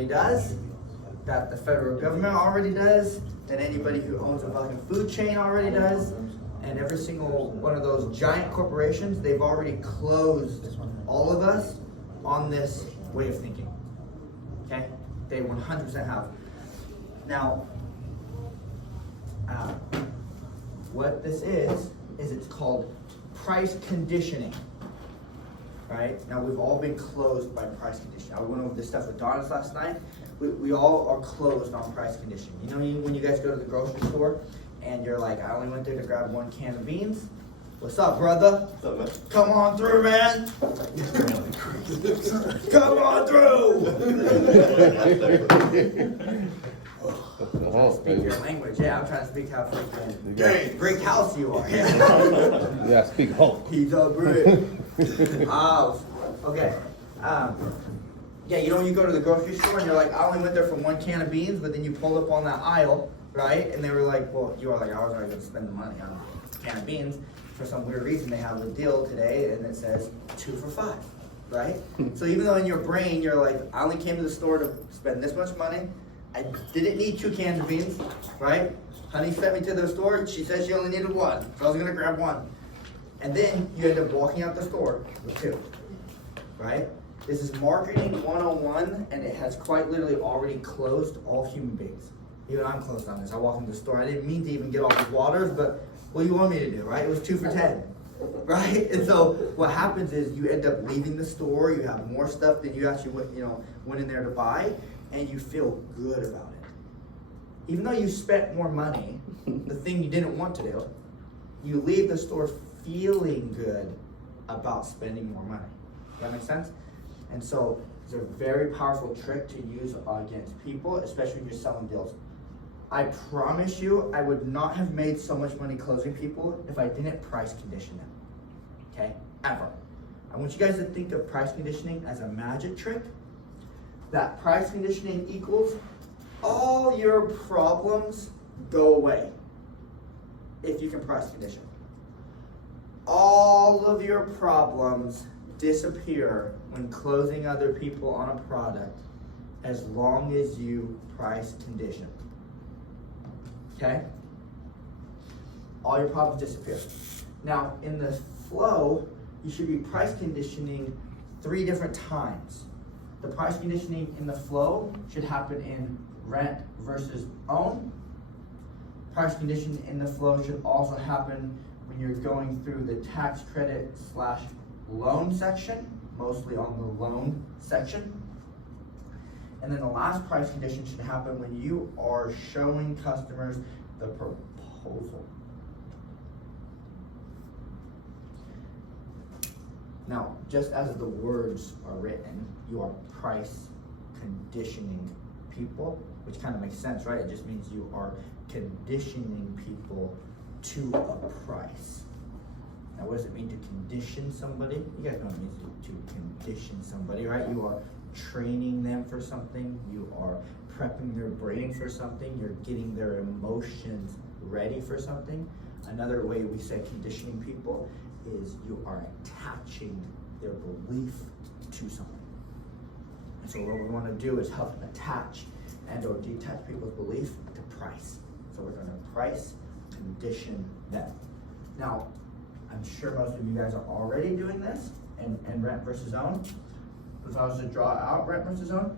already does, that the federal government already does, that anybody who owns a fucking food chain already does, and every single one of those giant corporations, they've already closed all of us on this way of thinking. Okay? They 100% have. Now, what this is it's called price conditioning. Right? Now, we've all been closed by price conditioning. I went over this stuff with Donis last night. We all are closed on price conditioning. You know, when you guys go to the grocery store and you're like, I only went there to grab 1 can of beans. What's up, brother? What's up, man? Come on through, man. Come on through. Speak your language. Yeah, I'm trying to speak how freaking Greek house you are. Yeah, speak Hulk. He's a Brit. Okay. Yeah, you know when you go to the grocery store and you're like, I only went there for 1 can of beans, but then you pull up on that aisle, right? And they were like, well, you are like, I was already going to spend the money on a can of beans. For some weird reason, they have a deal today, and it says 2 for $5, right? So even though in your brain you're like, I only came to the store to spend this much money, I didn't need 2 cans of beans, right? Honey sent me to the store. She said she only needed 1, so I was going to grab 1. And then you end up walking out the store with 2, right? This is marketing 101, and it has quite literally already closed all human beings. Even I'm closed on this. I walk into the store. I didn't mean to even get all these waters, but what do you want me to do, right? It was 2 for 10, right? And so what happens is you end up leaving the store. You have more stuff than you actually went in there to buy, and you feel good about it. Even though you spent more money, the thing you didn't want to do, you leave the store feeling good about spending more money. Does that make sense? And so it's a very powerful trick to use against people, especially when you're selling deals. I promise you, I would not have made so much money closing people if I didn't price condition them. Okay? Ever. I want you guys to think of price conditioning as a magic trick. That price conditioning equals all your problems go away if you can price condition. All of your problems disappear when closing other people on a product as long as you price condition. Okay? All your problems disappear. Now, in the flow, you should be price conditioning 3 different times. The price conditioning in the flow should happen in rent versus own. Price conditioning in the flow should also happen when you're going through the tax credit / loan section, mostly on the loan section. And then the last price condition should happen when you are showing customers the proposal. Now, just as the words are written, you are price conditioning people, which kind of makes sense, right? It just means you are conditioning people to a price. Now, what does it mean to condition somebody? You guys know what it means to condition somebody, right? You are training them for something. You are prepping their brain for something. You're getting their emotions ready for something. Another way we say conditioning people is you are attaching their belief to something. And so what we want to do is help attach and or detach people's belief to price. So we're going to price condition them. Now, I'm sure most of you guys are already doing this in rent versus own. If I was to draw out rent versus own,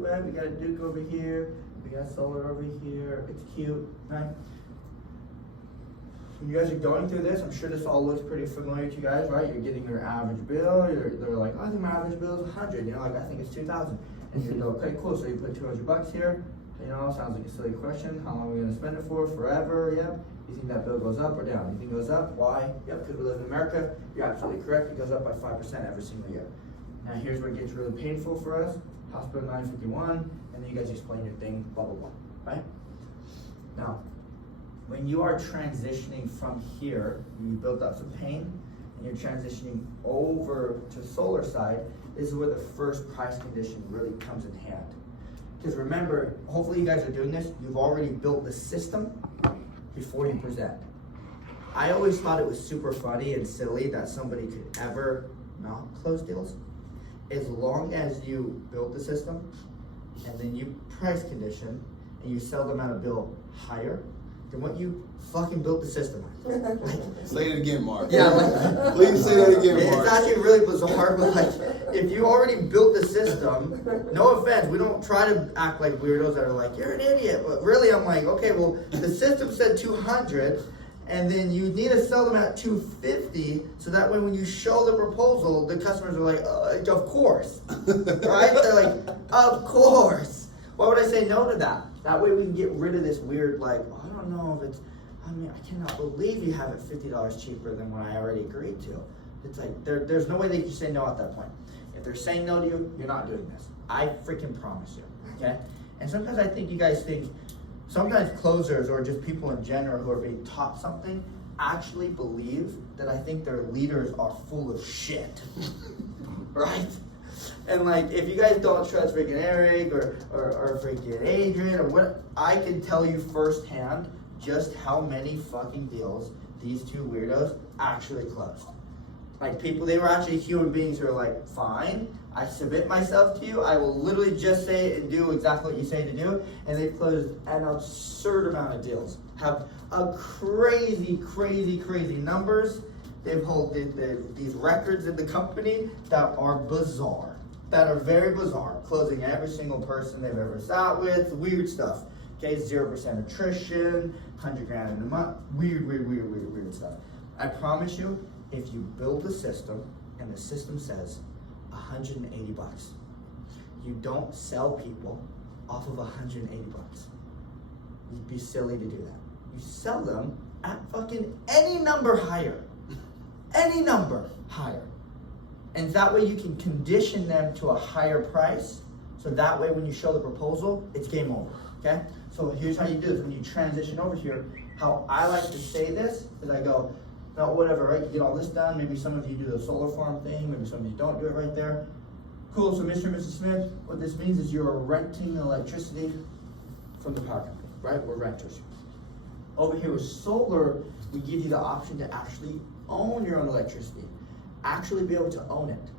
right? We got a Duke over here, we got solar over here, it's cute, right? When you guys are going through this, I'm sure this all looks pretty familiar to you guys, right? You're getting your average bill, they're like, I think my average bill is 100, like I think it's 2,000. And you go, okay, cool, so you put $200 here, sounds like a silly question. How long are we gonna spend it for? Forever, yep. You think that bill goes up or down? You think it goes up? Why? Yep, because we live in America. You're absolutely correct. It goes up by 5% every single year. Now here's where it gets really painful for us. Hospital 951, and then you guys explain your thing, blah, blah, blah, right? Now, when you are transitioning from here, you built up some pain, and you're transitioning over to solar side, this is where the first price condition really comes in hand. Because remember, hopefully you guys are doing this, you've already built the system before you present. I always thought it was super funny and silly that somebody could ever not close deals. as long as you build the system and then you price condition and you sell them at a bill higher than what you fucking built the system at. Say it again, Mark. Yeah, like, Please say that again, Mark. it's actually really bizarre, but like, if you already built the system, no offense, we don't try to act like weirdos that are like, you're an idiot, but really I'm like, okay, well, the system said 200, and then you need to sell them at 250, so that way when you show the proposal, the customers are like, of course, right? They're like, of course. Why would I say no to that? That way we can get rid of this weird, like, oh, I don't know if it's, I mean, I cannot believe you have it $50 cheaper than what I already agreed to. It's like, there's no way that you say no at that point. If they're saying no to you, you're not doing this. I freaking promise you, okay? And sometimes I think you guys think, sometimes closers or just people in general who are being taught something actually believe that I think their leaders are full of shit, right? And like, if you guys don't trust freaking Eric or freaking Adrian or what, I can tell you firsthand just how many fucking deals these two weirdos actually closed. Like people, they were actually human beings who are like, fine, I submit myself to you, I will literally just say it and do exactly what you say to do, and they've closed an absurd amount of deals. Have a crazy numbers. They've held these records in the company that are bizarre, that are very bizarre, closing every single person they've ever sat with, weird stuff. Okay, 0% attrition, $100,000 in a month, weird stuff. I promise you, if you build the system and the system says $180, you don't sell people off of $180. You'd be silly to do that. You sell them at fucking any number higher. Any number higher. And that way you can condition them to a higher price. So that way when you show the proposal, it's game over, okay? So here's how you do this. When you transition over here, how I like to say this is I go, now whatever, right? You get all this done. Maybe some of you do the solar farm thing. Maybe some of you don't do it right there. Cool, so Mr. and Mrs. Smith, what this means is you're renting electricity from the power company, right? We're renters. Over here with solar, we give you the option to actually own your own electricity. Actually be able to own it.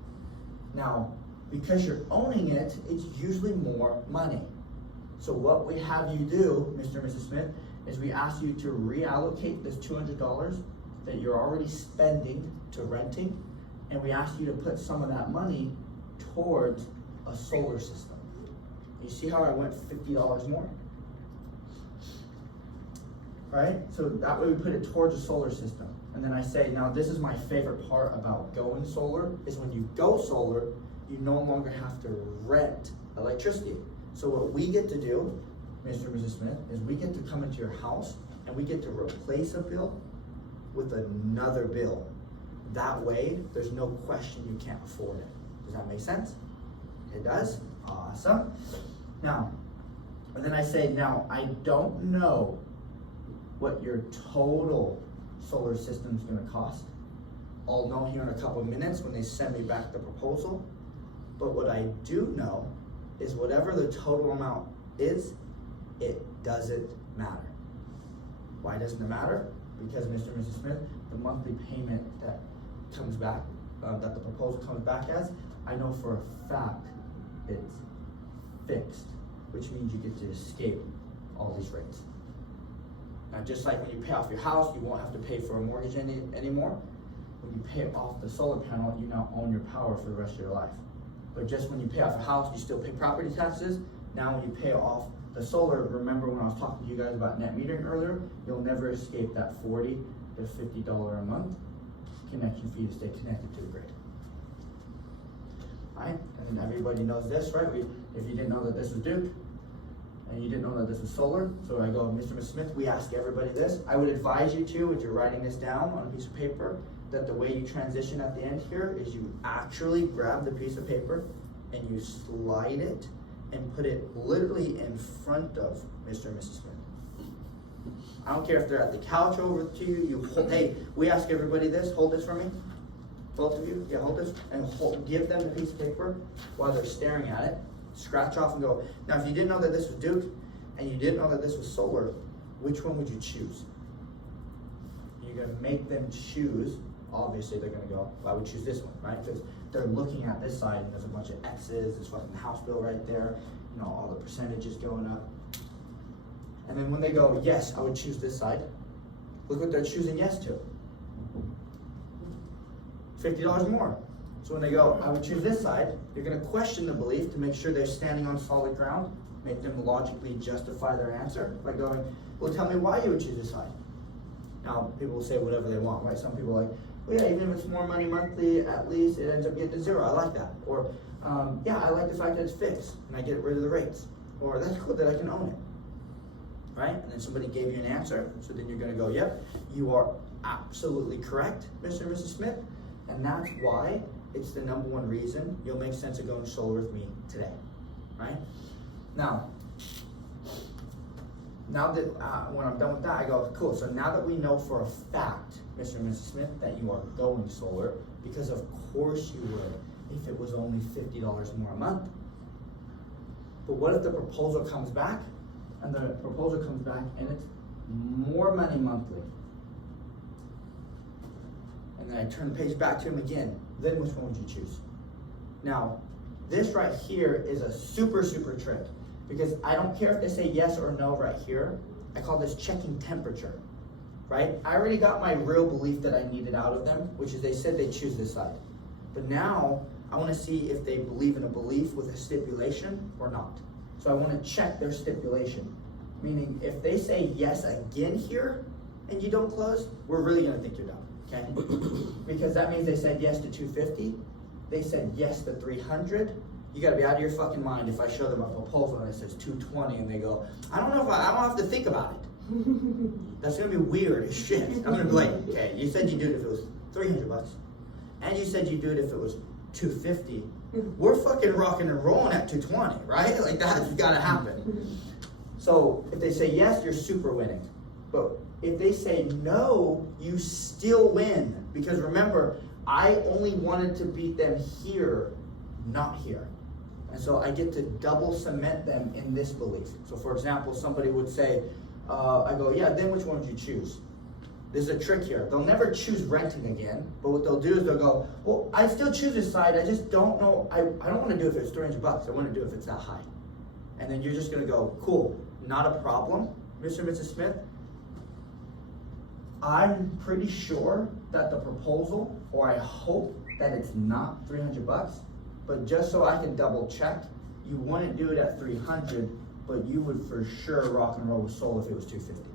Now, because you're owning it, it's usually more money. So what we have you do, Mr. and Mrs. Smith, is we ask you to reallocate this $200 that you're already spending to renting, and we ask you to put some of that money towards a solar system. You see how I went $50 more? Right? So that way we put it towards a solar system. And then I say, now this is my favorite part about going solar, is when you go solar, you no longer have to rent electricity. So what we get to do, Mr. and Mrs. Smith, is we get to come into your house and we get to replace a bill with another bill. That way, there's no question you can't afford it. Does that make sense? It does? Awesome. Now, and then I say, now I don't know what your total solar system is gonna cost. I'll know here in a couple of minutes when they send me back the proposal. But what I do know is whatever the total amount is, it doesn't matter. Why doesn't it matter? Because Mr. and Mrs. Smith, the monthly payment that comes back, that the proposal comes back as, I know for a fact it's fixed, which means you get to escape all these rates. Now, just like when you pay off your house, you won't have to pay for a mortgage anymore. When you pay off the solar panel, you now own your power for the rest of your life. But just when you pay off a house, you still pay property taxes. Now when you pay off the solar, remember when I was talking to you guys about net metering earlier, you'll never escape that $40 to $50 a month connection fee to stay connected to the grid. Right? And everybody knows this, right? If you didn't know that this was Duke, and you didn't know that this was solar, so I go, Mr. and Mrs. Smith, we ask everybody this. I would advise you to, if you're writing this down on a piece of paper, that the way you transition at the end here is you actually grab the piece of paper and you slide it and put it literally in front of Mr. and Mrs. Smith. I don't care if they're at the couch over to you, you hold, hey, we ask everybody this, hold this for me. Both of you, yeah, hold this, and give them the piece of paper while they're staring at it. Scratch off and go. Now, if you didn't know that this was Duke, and you didn't know that this was solar, which one would you choose? You're gonna make them choose. Obviously, they're gonna go, well, I would choose this one, right? Because they're looking at this side and there's a bunch of X's, there's fucking house bill right there, you know, all the percentages going up. And then when they go, yes, I would choose this side, look what they're choosing yes to. $50 more. So when they go, I would choose this side, you're gonna question the belief to make sure they're standing on solid ground, make them logically justify their answer by going, well, tell me why you would choose this side. Now, people will say whatever they want, right? Some people are like, well, yeah, even if it's more money monthly, at least it ends up getting to zero. I like that. Or, yeah, I like the fact that it's fixed and I get rid of the rates. Or that's cool that I can own it, right? And then somebody gave you an answer, so then you're gonna go, yep, you are absolutely correct, Mr. and Mrs. Smith. And that's why it's the #1 reason you'll make sense of going solar with me today, right? Now that when I'm done with that, I go, cool, so now that we know for a fact, Mr. and Mrs. Smith, that you are going solar, because of course you would if it was only $50 more a month. But what if the proposal comes back, and it's more money monthly? And then I turn the page back to him again, then which one would you choose? Now, this right here is a super trick, because I don't care if they say yes or no right here. I call this checking temperature, right? I already got my real belief that I needed out of them, which is they said they choose this side. But now I want to see if they believe in a belief with a stipulation or not. So I want to check their stipulation, meaning if they say yes again here and you don't close, we're really going to think you're dumb, okay? Because that means they said yes to 250, they said yes to 300. You gotta be out of your fucking mind if I show them a proposal and it says 220 and they go, I don't know if I don't have to think about it. That's gonna be weird as shit. I'm gonna be like, okay, you said you'd do it if it was $300, and you said you'd do it if it was 250. We're fucking rocking and rolling at 220, right? Like that's gotta happen. So if they say yes, you're super winning. But if they say no, you still win. Because remember, I only wanted to beat them here, not here. And so I get to double cement them in this belief. So for example, somebody would say, I go, yeah, then which one would you choose? There's a trick here. They'll never choose renting again, but what they'll do is they'll go, well, I still choose this side, I just don't know, I don't want to do it if it's $300, I want to do it if it's that high. And then you're just gonna go, cool, not a problem, Mr. and Mrs. Smith. I'm pretty sure that the proposal, or I hope that it's not $300, but just so I can double check, you wouldn't do it at 300, but you would for sure rock and roll with solar if it was 250.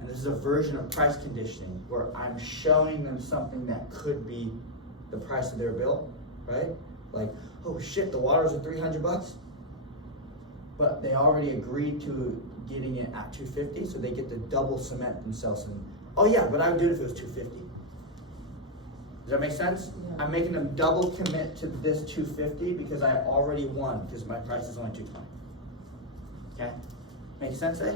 And this is a version of price conditioning where I'm showing them something that could be the price of their bill, right? Like, oh shit, the water's at $300, but they already agreed to getting it at 250, so they get to double cement themselves in, oh yeah, but I would do it if it was 250. Does that make sense? Yeah. I'm making them double commit to this 250 because I already won because my price is only 220. Okay? Make sense, eh?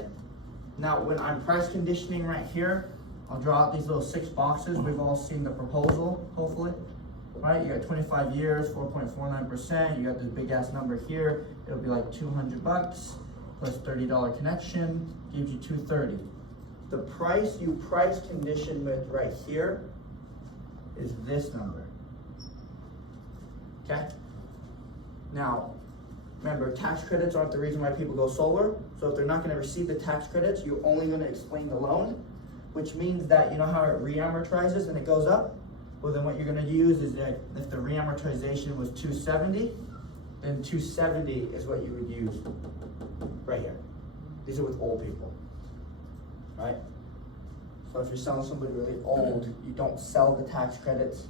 Now, when I'm price conditioning right here, I'll draw out these little 6 boxes. We've all seen the proposal, hopefully. Right? You got 25 years, 4.49%. You got this big ass number here. It'll be like $200 plus $30 connection, gives you $230. The price you price condition with right here is this number. Okay? Now, remember, tax credits aren't the reason why people go solar. So if they're not going to receive the tax credits, you're only going to explain the loan, which means that you know how it re-amortizes and it goes up? Well, then what you're going to use is that if the re-amortization was 270, then 270 is what you would use right here. These are with old people, right? So if you're selling somebody really old, you don't sell the tax credits,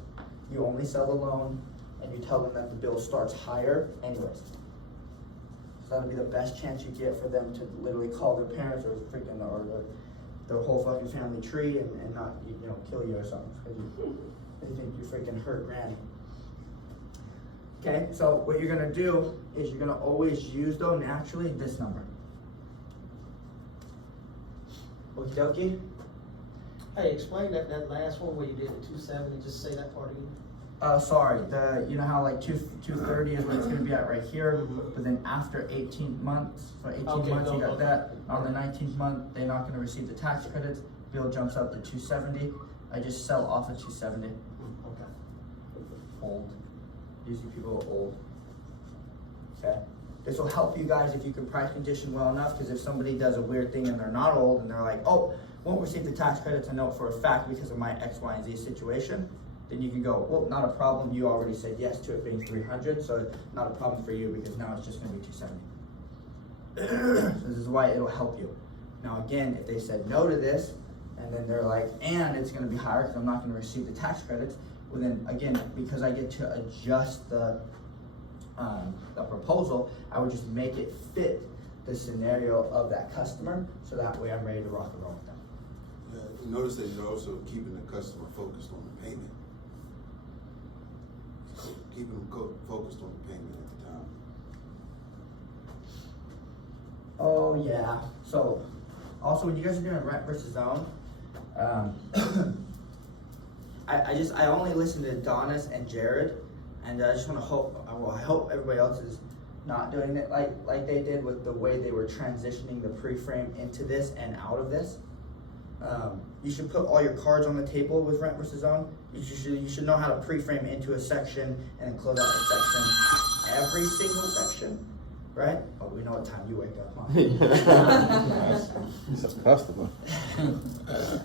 you only sell the loan, and you tell them that the bill starts higher anyways. So that'll be the best chance you get for them to literally call their parents or freaking or their whole fucking family tree and not, you know, kill you or something because they think you freaking hurt granny. Okay, so what you're gonna do is you're gonna always use though naturally this number. Okie dokie. Hey, explain that last one where you did the 270. Just say that part again. Sorry. You know how like 230 is what it's gonna be at right here, but then after 18 months, for 18 months you got that. On the 19th month, they're not gonna receive the tax credits. Bill jumps up to 270. I just sell off at 270. Okay. Fold. Usually people are old. Okay? This will help you guys if you can price condition well enough, because if somebody does a weird thing and they're not old and they're like, oh, won't receive the tax credits, I know for a fact because of my X, Y, and Z situation, then you can go, well, not a problem, you already said yes to it being 300, so not a problem for you because now it's just gonna be 270. So this is why it'll help you. Now again, if they said no to this, and then they're like, and it's gonna be higher because I'm not gonna receive the tax credits, well then again, because I get to adjust the proposal, I would just make it fit the scenario of that customer, so that way I'm ready to rock and roll with them. Yeah, you notice that you're also keeping the customer focused on the payment. So keeping them focused on the payment at the time. Oh yeah, so also when you guys are doing rent versus own, I only listen to Donis and Jared, and I just want to hope, I hope everybody else is not doing it like they did with the way they were transitioning the pre-frame into this and out of this. You should put all your cards on the table with rent versus own. You should know how to pre-frame into a section and then close out a section, every single section, right? Oh, we know what time you wake up, huh? He's a customer.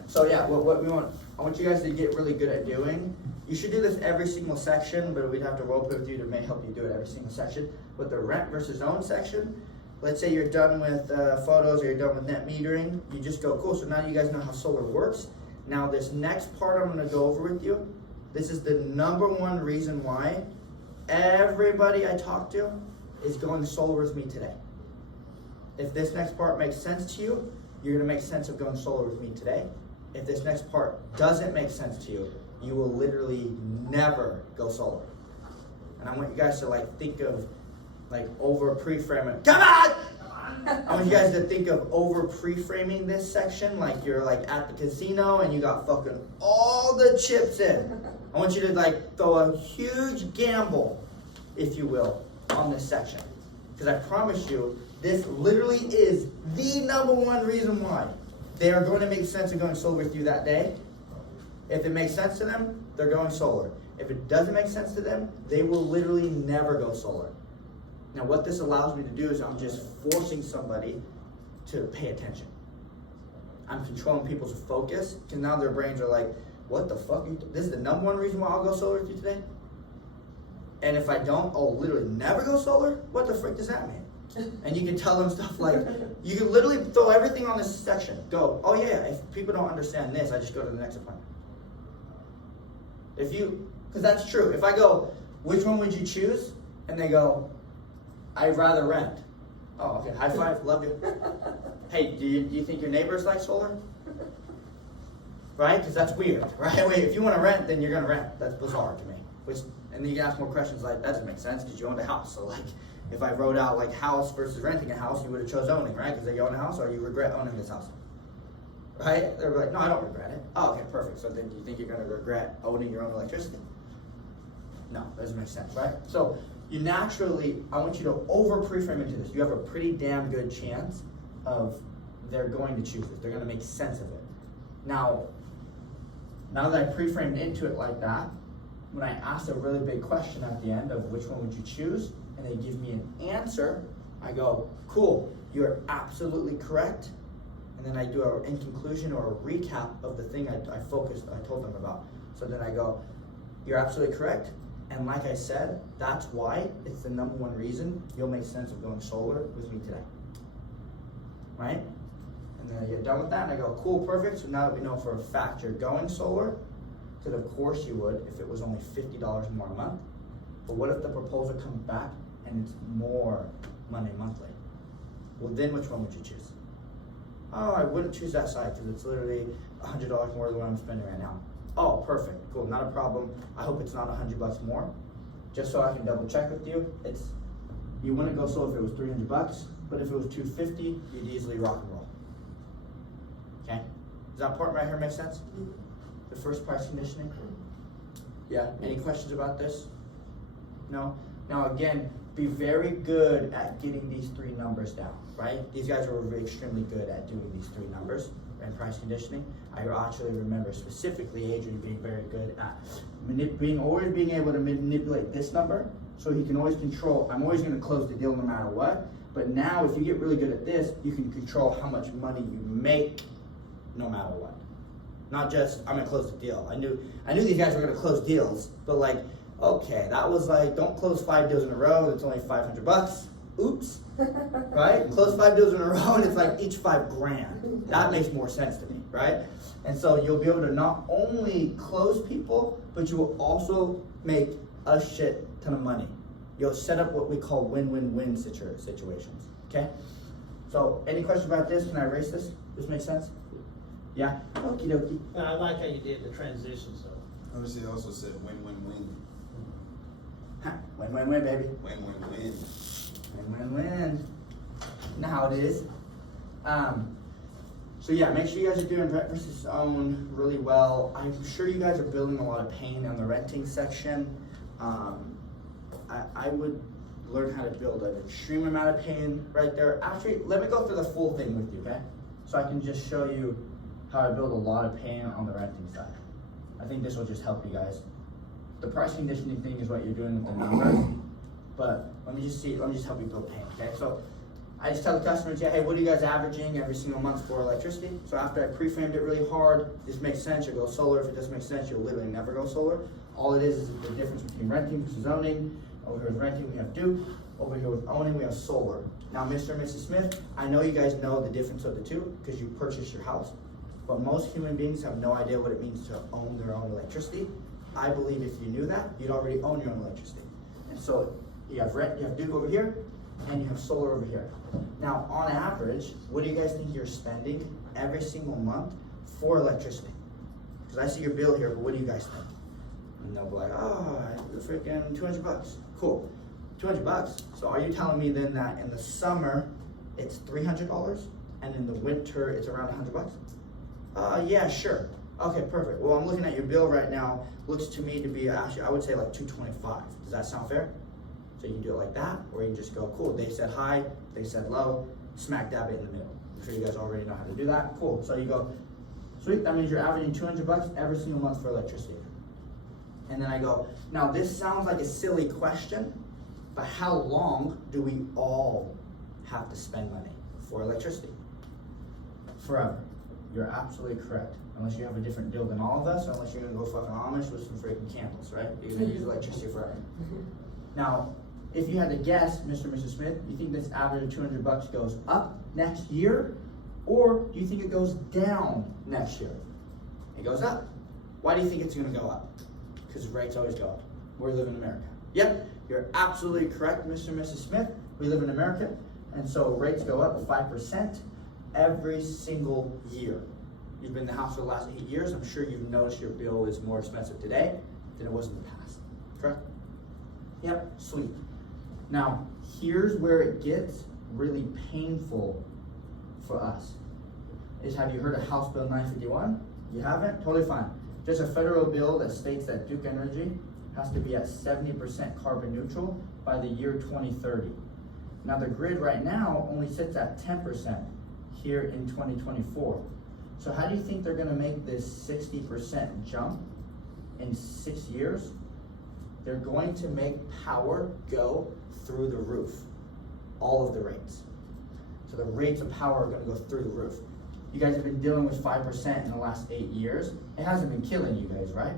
So yeah, what we want, I want you guys to get really good at doing. You should do this every single section, but we'd have to role play with you to may help you do it every single section. With the rent versus own section, let's say you're done with photos or you're done with net metering, you just go, cool, so now you guys know how solar works. Now this next part I'm gonna go over with you, this is the #1 reason why everybody I talk to is going solar with me today. If this next part makes sense to you, you're gonna make sense of going solar with me today. If this next part doesn't make sense to you, you will literally never go solar. And I want you guys to like think of like over pre-framing. Come on! I want you guys to think of over pre-framing this section like you're like at the casino and you got fucking all the chips in. I want you to like throw a huge gamble, if you will, on this section. Because I promise you, this literally is the #1 reason why they are going to make sense of going solar with you that day. If it makes sense to them, they're going solar. If it doesn't make sense to them, they will literally never go solar. Now what this allows me to do is I'm just forcing somebody to pay attention. I'm controlling people's focus, because now their brains are like, what the fuck? This is the #1 reason why I'll go solar with you today? And if I don't, I'll literally never go solar? What the frick does that mean? And you can tell them stuff like, you can literally throw everything on this section. Go, oh yeah, if people don't understand this, I just go to the next appointment. Because that's true. If I go, which one would you choose? And they go, I'd rather rent. Oh, okay, high five, love you. Hey, do you think your neighbors like solar? Right? Because that's weird, right? Wait, if you want to rent, then you're going to rent. That's bizarre to me. And then you can ask more questions like, that doesn't make sense because you owned a house. So like, if I wrote out like house versus renting a house, you would have chose owning, right? Because you own a house, or you regret owning this house. Right? They're like, no, I don't regret it. Oh, okay, perfect. So then do you think you're going to regret owning your own electricity? No, that doesn't make sense, right? So you naturally, I want you to over pre-frame into this. You have a pretty damn good chance of they're going to choose it. They're going to make sense of it. Now that I pre-framed into it like that, when I ask a really big question at the end of which one would you choose, and they give me an answer, I go, cool, you're absolutely correct. And then I do in conclusion or a recap of the thing I told them about. So then I go, you're absolutely correct. And like I said, that's why it's the #1 reason you'll make sense of going solar with me today. Right? And then I get done with that and I go, cool, perfect. So now that we know for a fact you're going solar, because of course you would if it was only $50 more a month. But what if the proposal comes back and it's more money monthly? Well, then which one would you choose? Oh, I wouldn't choose that side because it's literally $100 more than what I'm spending right now. Oh, perfect, cool, not a problem. I hope it's not $100 more. Just so I can double check with you, you wouldn't go solar if it was $300, but if it was $250, you'd easily rock and roll. Okay, does that part right here make sense? The first price conditioning? Yeah, any questions about this? No? Now again, be very good at getting these 3 numbers down, right? These guys are extremely good at doing these 3 numbers, and price conditioning. I actually remember specifically Adrian being very good at always being able to manipulate this number, so he can always control, I'm always gonna close the deal no matter what. But now if you get really good at this, you can control how much money you make no matter what. Not just, I'm gonna close the deal. I knew these guys were gonna close deals, but like, okay, that was like, don't close 5 deals in a row, it's only $500. Oops, right? Close 5 deals in a row and it's like each $5,000. That makes more sense to me, right? And so you'll be able to not only close people, but you will also make a shit ton of money. You'll set up what we call win-win-win situations, okay? So, any questions about this? Can I erase this? This makes sense? Yeah? Okie dokie. And I like how you did the transitions though. Notice they also said win-win-win. Win-win-win, baby. Win-win-win. Win-win-win. You know how it is. So yeah, make sure you guys are doing rent versus own really well. I'm sure you guys are building a lot of pain on the renting section. I would learn how to build an extreme amount of pain right there. Actually, let me go through the full thing with you, okay? So I can just show you how to build a lot of pain on the renting side. I think this will just help you guys. The price conditioning thing is what you're doing with the numbers, but let me just help you build pain, okay? So I just tell the customers, yeah, hey, what are you guys averaging every single month for electricity? So after I pre-framed it really hard, this makes sense, you'll go solar. If it doesn't make sense, you'll literally never go solar. All it is the difference between renting versus owning. Over here with renting, we have Duke. Over here with owning, we have solar. Now, Mr. and Mrs. Smith, I know you guys know the difference of the two because you purchased your house, but most human beings have no idea what it means to own their own electricity. I believe if you knew that, you'd already own your own electricity. And so you have Duke over here, and you have solar over here. Now, on average, what do you guys think you're spending every single month for electricity? Because I see your bill here, but what do you guys think? And they'll be like, oh, freaking $200. Cool, $200. So are you telling me then that in the summer it's $300, and in the winter it's around $100? Yeah, sure. Okay, perfect. Well, I'm looking at your bill right now. Looks to me to be actually, I would say like $225. Does that sound fair? So you can do it like that, or you can just go, cool, they said high, they said low, smack dab it in the middle. I'm sure you guys already know how to do that. Cool, so you go, sweet, that means you're averaging $200 every single month for electricity. And then I go, now this sounds like a silly question, but how long do we all have to spend money for electricity? Forever. You're absolutely correct. Unless you have a different deal than all of us, or unless you're gonna go fucking Amish with some freaking candles, right? You're gonna use electricity forever. Now, if you had to guess, Mr. and Mrs. Smith, you think this average of $200 goes up next year, or do you think it goes down next year? It goes up. Why do you think it's gonna go up? Because rates always go up. We live in America. Yep, you're absolutely correct, Mr. and Mrs. Smith. We live in America, and so rates go up 5% every single year. You've been in the house for the last 8 years. I'm sure you've noticed your bill is more expensive today than it was in the past, correct? Yep, sweet. Now, here's where it gets really painful for us. Have you heard of House Bill 951? You haven't? Totally fine. There's a federal bill that states that Duke Energy has to be at 70% carbon neutral by the year 2030. Now the grid right now only sits at 10% here in 2024. So how do you think they're gonna make this 60% jump in 6 years? They're going to make power go through the roof, all of the rates. So the rates of power are gonna go through the roof. You guys have been dealing with 5% in the last 8 years. It hasn't been killing you guys, right?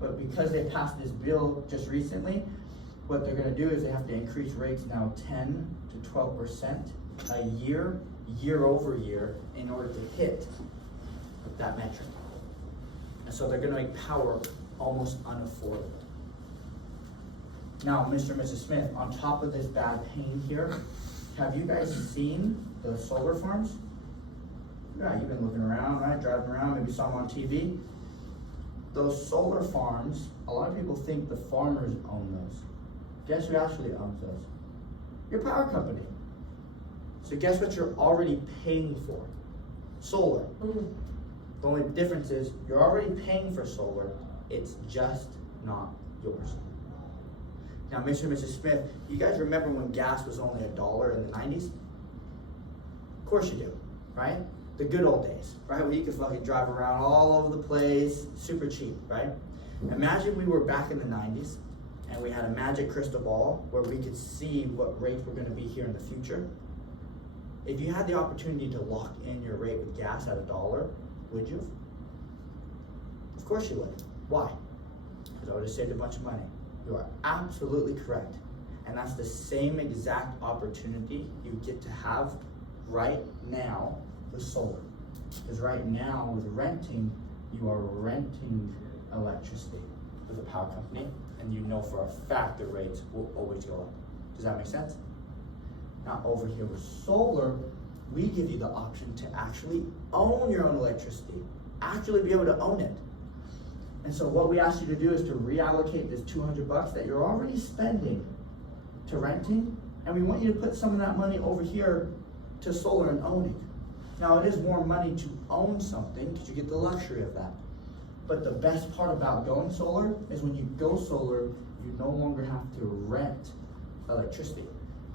But because they passed this bill just recently, what they're gonna do is they have to increase rates now 10 to 12% a year, year over year, in order to hit that metric. And so they're gonna make power almost unaffordable. Now, Mr. and Mrs. Smith, on top of this bad pain here, have you guys seen the solar farms? Yeah, you've been looking around, right? Driving around, maybe saw them on TV. Those solar farms, a lot of people think the farmers own those. Guess who actually owns those? Your power company. So guess what you're already paying for? Solar. Mm-hmm. The only difference is you're already paying for solar, it's just not yours. Now, Mr. and Mrs. Smith, you guys remember when gas was only $1 in the 90s? Of course you do, right? the good old days, right? Where you could fucking drive around all over the place, super cheap, right? Imagine we were back in the 90s and we had a magic crystal ball where we could see what rates were gonna be here in the future. If you had the opportunity to lock in your rate with gas at $1, would you? Of course you would. Why? Because I would have saved a bunch of money. You are absolutely correct. And that's the same exact opportunity you get to have right now with solar. Because right now with renting, you are renting electricity with a power company, and you know for a fact the rates will always go up. Does that make sense? Now over here with solar, we give you the option to actually own your own electricity, actually be able to own it. And so what we ask you to do is to reallocate this $200 that you're already spending to renting, and we want you to put some of that money over here to solar and owning. Now it is more money to own something because you get the luxury of that. But the best part about going solar is when you go solar, you no longer have to rent electricity.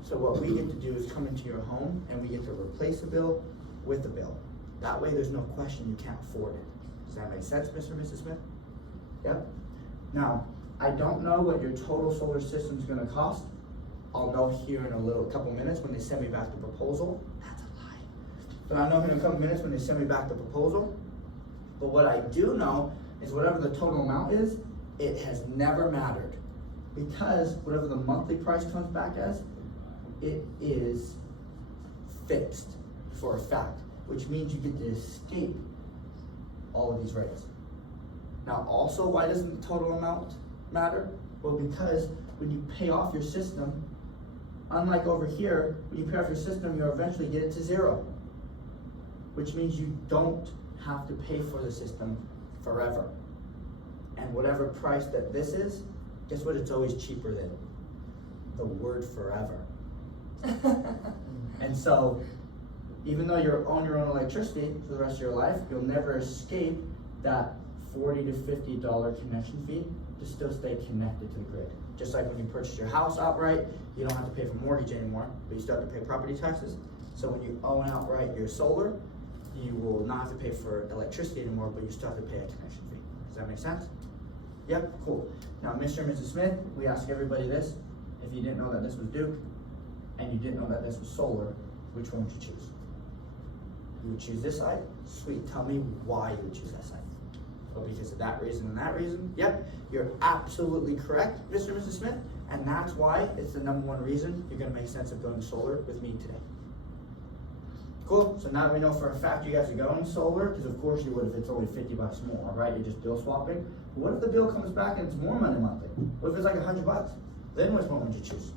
So what we get to do is come into your home and we get to replace a bill with a bill. That way there's no question you can't afford it. Does that make sense, Mr. and Mrs. Smith? Yep. Now, I don't know what your total solar system is gonna cost. I'll know here in a couple minutes when they send me back the proposal. That's a lie. But I'll know here in a couple minutes when they send me back the proposal. But what I do know is whatever the total amount is, it has never mattered. Because whatever the monthly price comes back as, it is fixed for a fact, which means you get to escape all of these rates. Now also, why doesn't the total amount matter? Well, because when you pay off your system, unlike over here, when you pay off your system, you'll eventually get it to zero, which means you don't have to pay for the system forever. And whatever price that this is, guess what? It's always cheaper than the word forever. And so, even though you own your own electricity for the rest of your life, you'll never escape that $40 to $50 connection fee to still stay connected to the grid. Just like when you purchase your house outright, you don't have to pay for mortgage anymore, but you still have to pay property taxes. So when you own outright your solar, you will not have to pay for electricity anymore, but you still have to pay a connection fee. Does that make sense? Yep, cool. Now, Mr. and Mrs. Smith, we ask everybody this. If you didn't know that this was Duke, and you didn't know that this was solar, which one would you choose? You would choose this side? Sweet, tell me why you would choose that side. Well, because of that reason and that reason. Yep, you're absolutely correct, Mr. and Mrs. Smith, and that's why it's the #1 reason you're gonna make sense of going solar with me today. Cool, so now that we know for a fact you guys are going solar, because of course you would if it's only $50 more, right? You're just bill swapping. What if the bill comes back and it's more money monthly? What if it's like $100? Then which one would you choose?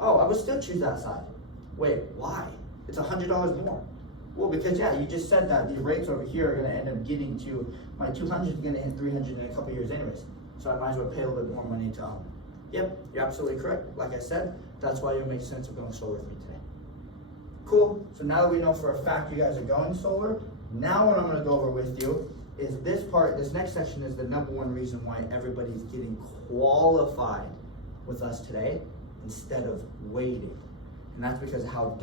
Oh, I would still choose that side. Wait, why? It's $100 more. Well, because yeah, you just said that the rates over here are gonna end up getting to, my 200 is gonna hit 300 in a couple years anyways. So I might as well pay a little bit more money to own. Yep, you're absolutely correct. Like I said, that's why it makes sense of going solar with me today. Cool, so now that we know for a fact you guys are going solar, now what I'm gonna go over with you is this part, this next section is the #1 reason why everybody's getting qualified with us today instead of waiting. And that's because of how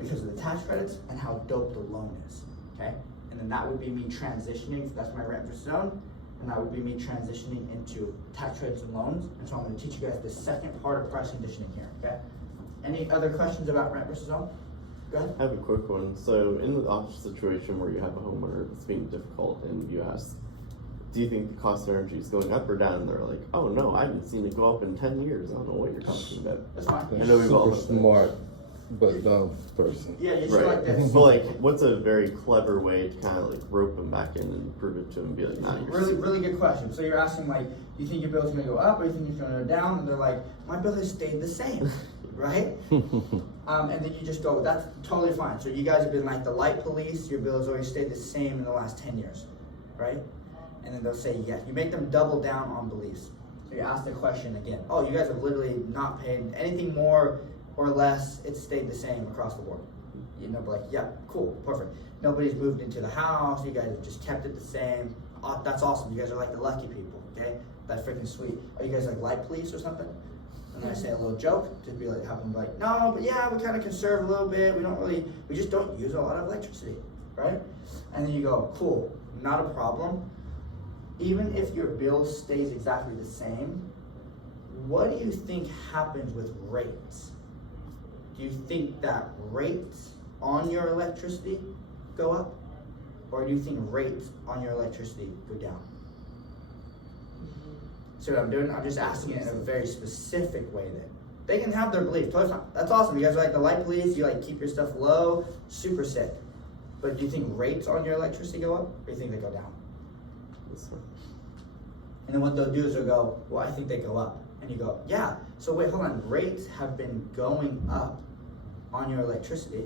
because of the tax credits and how dope the loan is, okay? And then that would be me transitioning, that's my rent versus own, and that would be me transitioning into tax credits and loans. And so I'm gonna teach you guys the second part of price conditioning here, okay? Any other questions about rent versus own? Go ahead. I have a quick one. So in the opposite situation where you have a homeowner that's being difficult and you ask, do you think the cost of energy is going up or down? And they're like, oh no, I haven't seen it go up in 10 years. I don't know what you're talking about. That's fine. I know we've all Super smart, but dumb person. Yeah, you should Right. like this. But like, what's a very clever way to kind of like rope them back in and prove it to them and be like, nah, you're Really, really good question. So you're asking like, do you think your bill's gonna go up or do you think it's gonna go down? And they're like, my bill has stayed the same, right? And then you just go, that's totally fine. So you guys have been like the light police, your bill has always stayed the same in the last 10 years, right? And then they'll say yes. You make them double down on beliefs. So you ask the question again. Oh, you guys have literally not paid anything more or less, it's stayed the same across the board. You know, like, yeah, cool, perfect. Nobody's moved into the house, you guys have just kept it the same. That's awesome, you guys are like the lucky people, okay? That's freaking sweet. Are you guys like light police or something? And then I say a little joke, just be like, have them be like, no, but yeah, we kind of conserve a little bit. We just don't use a lot of electricity, right? And then you go, cool, not a problem. Even if your bill stays exactly the same, what do you think happens with rates? Do you think that rates on your electricity go up? Or do you think rates on your electricity go down? See what I'm doing? I'm just asking it in a very specific way then. They can have their belief, totally fine. That's awesome. You guys are like the light police, you like keep your stuff low, super sick. But do you think rates on your electricity go up, or do you think they go down? This one. And then what they'll do is they'll go, well, I think they go up. And you go, yeah, so wait, hold on, rates have been going up on your electricity,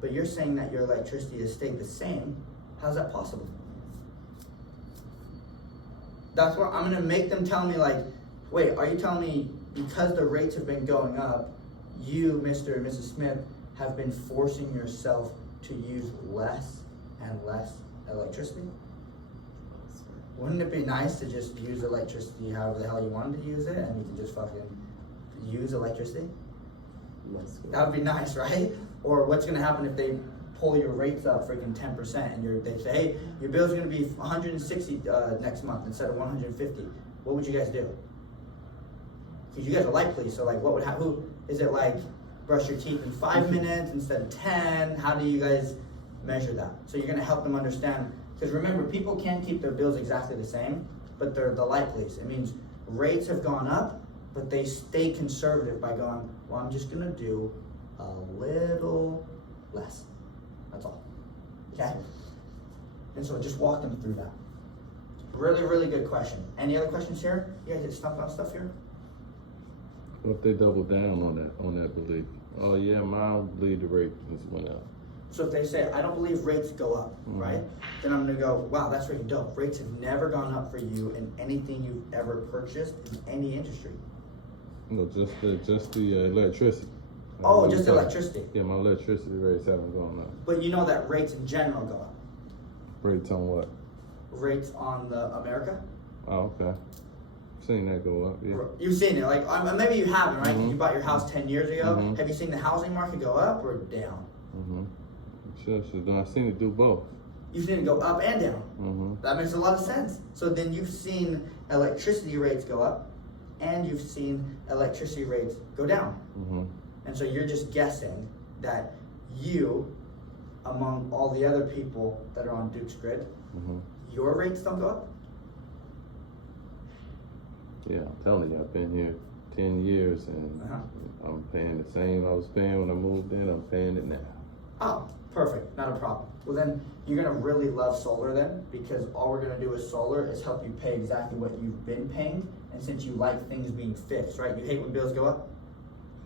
but you're saying that your electricity has stayed the same. How's that possible? That's where I'm gonna make them tell me like, wait, are you telling me because the rates have been going up, you, Mr. and Mrs. Smith, have been forcing yourself to use less and less electricity? Wouldn't it be nice to just use electricity however the hell you wanted to use it, and you can just fucking use electricity? That would be nice, right? Or what's gonna happen if they pull your rates up freaking 10% and they say, hey, your bill's gonna be 160 next month instead of 150. What would you guys do? Because you guys are light police, so like what would happen? Who is it like brush your teeth in 5 minutes instead of 10? How do you guys measure that? So you're gonna help them understand, because remember, people can't keep their bills exactly the same, but they're the light police. It means rates have gone up, but they stay conservative by going, well, I'm just gonna do a little less. That's all, okay? And so just walk them through that. Really, really good question. Any other questions here? You guys get stumped on stuff here? What if they double down on that belief? Oh yeah, mine believe the rate just went up. So if they say, I don't believe rates go up, right? Then I'm gonna go, wow, that's freaking dope. Rates have never gone up for you in anything you've ever purchased in any industry. No, just the electricity. Oh, just electricity. Yeah, my electricity rates haven't gone up. But you know that rates in general go up. Rates on what? Rates on the America? Oh, okay. Seen that go up, yeah. You've seen it, like maybe you haven't, right? Mhm. You bought your house 10 years ago. Mhm. Have you seen the housing market go up or down? Mm-hmm. Sure. I've seen it do both. You've seen it go up and down. Mm-hmm. That makes a lot of sense. So then you've seen electricity rates go up and you've seen electricity rates go down. Mm-hmm. And so you're just guessing that you, among all the other people that are on Duke's grid, Mm-hmm. your rates don't go up? Yeah, I'm telling you, I've been here 10 years and I'm paying the same I was paying when I moved in, I'm paying it now. Oh, perfect, not a problem. Well then, you're gonna really love solar then, because all we're gonna do with solar is help you pay exactly what you've been paying, and since you like things being fixed, right? You hate when bills go up?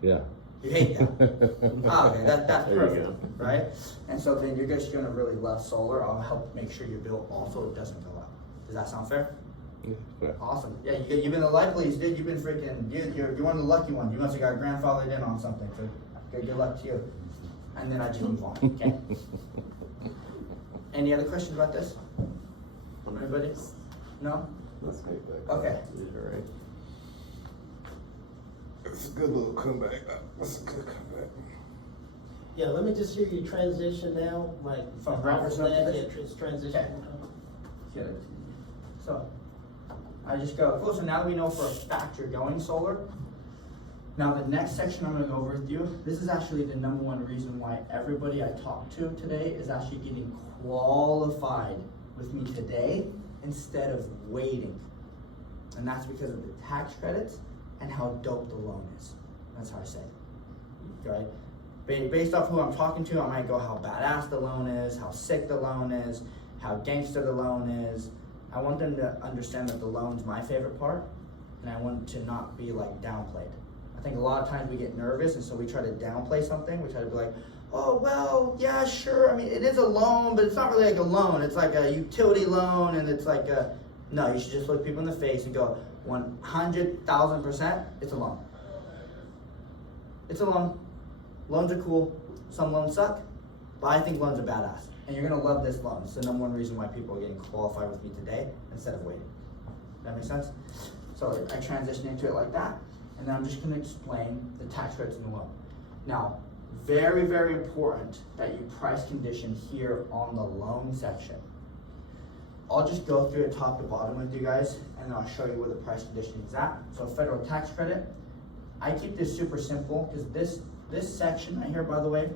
Yeah. You hate that? Oh, okay, that's There you perfect, go. right? And so then you're just gonna really love solar. I'll help make sure your bill also doesn't go up. Does that sound fair? Yeah, fair. Awesome. Yeah, you've been the light police, dude. You've been freaking, you're one of the lucky ones. You must have got grandfathered in on something, so good luck to you. And then I just move on, okay? Any other questions about this? Anybody? No? Let's make that. Okay. You're right. It's a good little comeback. That's a good comeback. Yeah, let me just hear you transition now, like. From rappers up to Yeah, this? it's transition. Good. So, I just go, cool, so now that we know for a fact you're going solar, now the next section I'm gonna go over with you, this is actually the #1 reason why everybody I talk to today is actually getting qualified with me today instead of waiting. And that's because of the tax credits and how dope the loan is. That's how I say it, right? Based off who I'm talking to, I might go how badass the loan is, how sick the loan is, how gangster the loan is. I want them to understand that the loan's my favorite part, and I want it to not be like downplayed. I think a lot of times we get nervous, and so we try to downplay something. We try to be like, oh, well, yeah, sure. I mean, it is a loan, but it's not really like a loan. It's like a utility loan, and it's like a, no, you should just look people in the face and go, 100,000%, it's a loan. It's a loan. Loans are cool. Some loans suck, but I think loans are badass. And you're gonna love this loan. It's the #1 reason why people are getting qualified with me today instead of waiting. That make sense? So I transition into it like that. and then I'm just gonna explain the tax credits in the loan. Now, very, very important that you price condition here on the loan section. I'll just go through it top to bottom with you guys, and then I'll show you where the price condition is at. So federal tax credit, I keep this super simple, because this section right here, by the way,